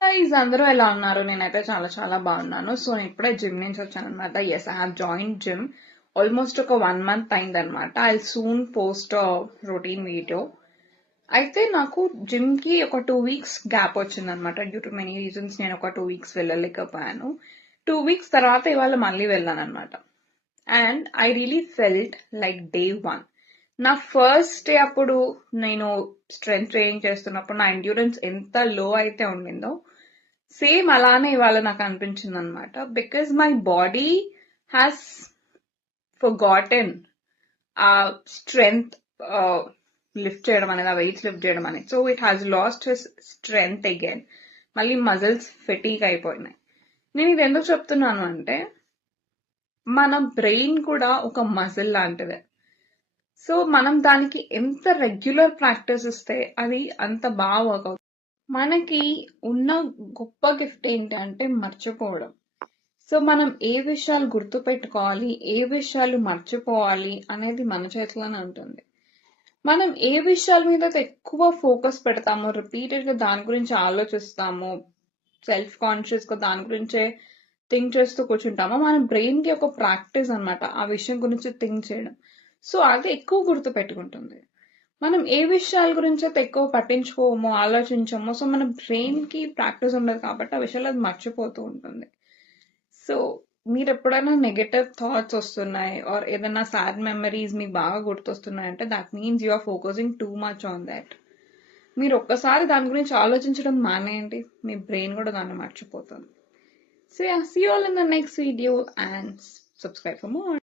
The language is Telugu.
గైస్ అందరూ ఎలా ఉన్నారు? నేనైతే చాలా చాలా బాగున్నాను. సో నేను ఇప్పుడే జిమ్ నుంచి వచ్చాను అనమాట. Yes, I have join gym. Almost ఒక 1 month అయింది అనమాట. I soon post routine video. అయితే నాకు జిమ్ కి ఒక 2 weeks గ్యాప్ వచ్చింది అనమాట. డ్యూ టు మెనీ రీజన్స్ నేను ఒక 2 weeks వెళ్ళలేకపోయాను. 2 weeks తర్వాత ఇవాళ మళ్ళీ వెళ్ళాను అనమాట. And I really felt like day 1. నా ఫస్ట్ డే అప్పుడు నేను స్ట్రెంగ్త్ ట్రైనింగ్ చేస్తున్నప్పుడు నా ఎండ్యూరెన్స్ ఎంత లో అయితే ఉండిందో సేమ్ అలానే ఇవాళ నాకు అనిపించింది అనమాట. Because my body has forgotten ఆ స్ట్రెంగ్త్ లిఫ్ట్ చేయడం అనేది, ఆ వెయిట్స్ లిఫ్ట్ చేయడం అనేది. So it has lost his strength again. మళ్ళీ మజిల్స్ ఫెటీగ్ అయిపోయినాయి. నేను ఇది ఎందుకు చెప్తున్నాను అంటే మన బ్రెయిన్ కూడా ఒక మజిల్ లాంటిదే. సో మనం దానికి ఎంత రెగ్యులర్ ప్రాక్టీస్ ఇస్తే అది అంత బాగా వర్క్ అవుతుంది. మనకి ఉన్న గొప్ప గిఫ్ట్ ఏంటంటే మర్చిపోవడం. సో మనం ఏ విషయాలు గుర్తు పెట్టుకోవాలి, ఏ విషయాలు మర్చిపోవాలి అనేది మన చేతిలోనే ఉంటుంది. మనం ఏ విషయాల మీద అయితే ఎక్కువ ఫోకస్ పెడతామో, రిపీటెడ్ గా దాని గురించి ఆలోచిస్తామో, సెల్ఫ్ కాన్షియస్ గా దాని గురించే థింక్ చేస్తూ కూర్చుంటామో, మన బ్రెయిన్ కి ఒక ప్రాక్టీస్ అన్నమాట ఆ విషయం గురించి థింక్ చేయడం. సో అది ఎక్కువ గుర్తు పెట్టుకుంటుంది. మనం ఏ విషయాల గురించి అయితే ఎక్కువ పట్టించుకోమో, ఆలోచించమో, సో మన బ్రెయిన్ కి ప్రాక్టీస్ ఉండదు కాబట్టి ఆ విషయాలు అది మర్చిపోతూ ఉంటుంది. సో మీరు ఎప్పుడైనా నెగటివ్ థాట్స్ వస్తున్నాయి ఆర్ ఏదైనా సాడ్ మెమరీస్ మీకు బాగా గుర్తొస్తున్నాయి అంటే that means you are focusing too much on that. మీరు ఒక్కసారి దాని గురించి ఆలోచించడం మానేయండి, మీ బ్రెయిన్ కూడా దాన్ని మర్చిపోతుంది. So yeah, see you all in the next video and subscribe for more.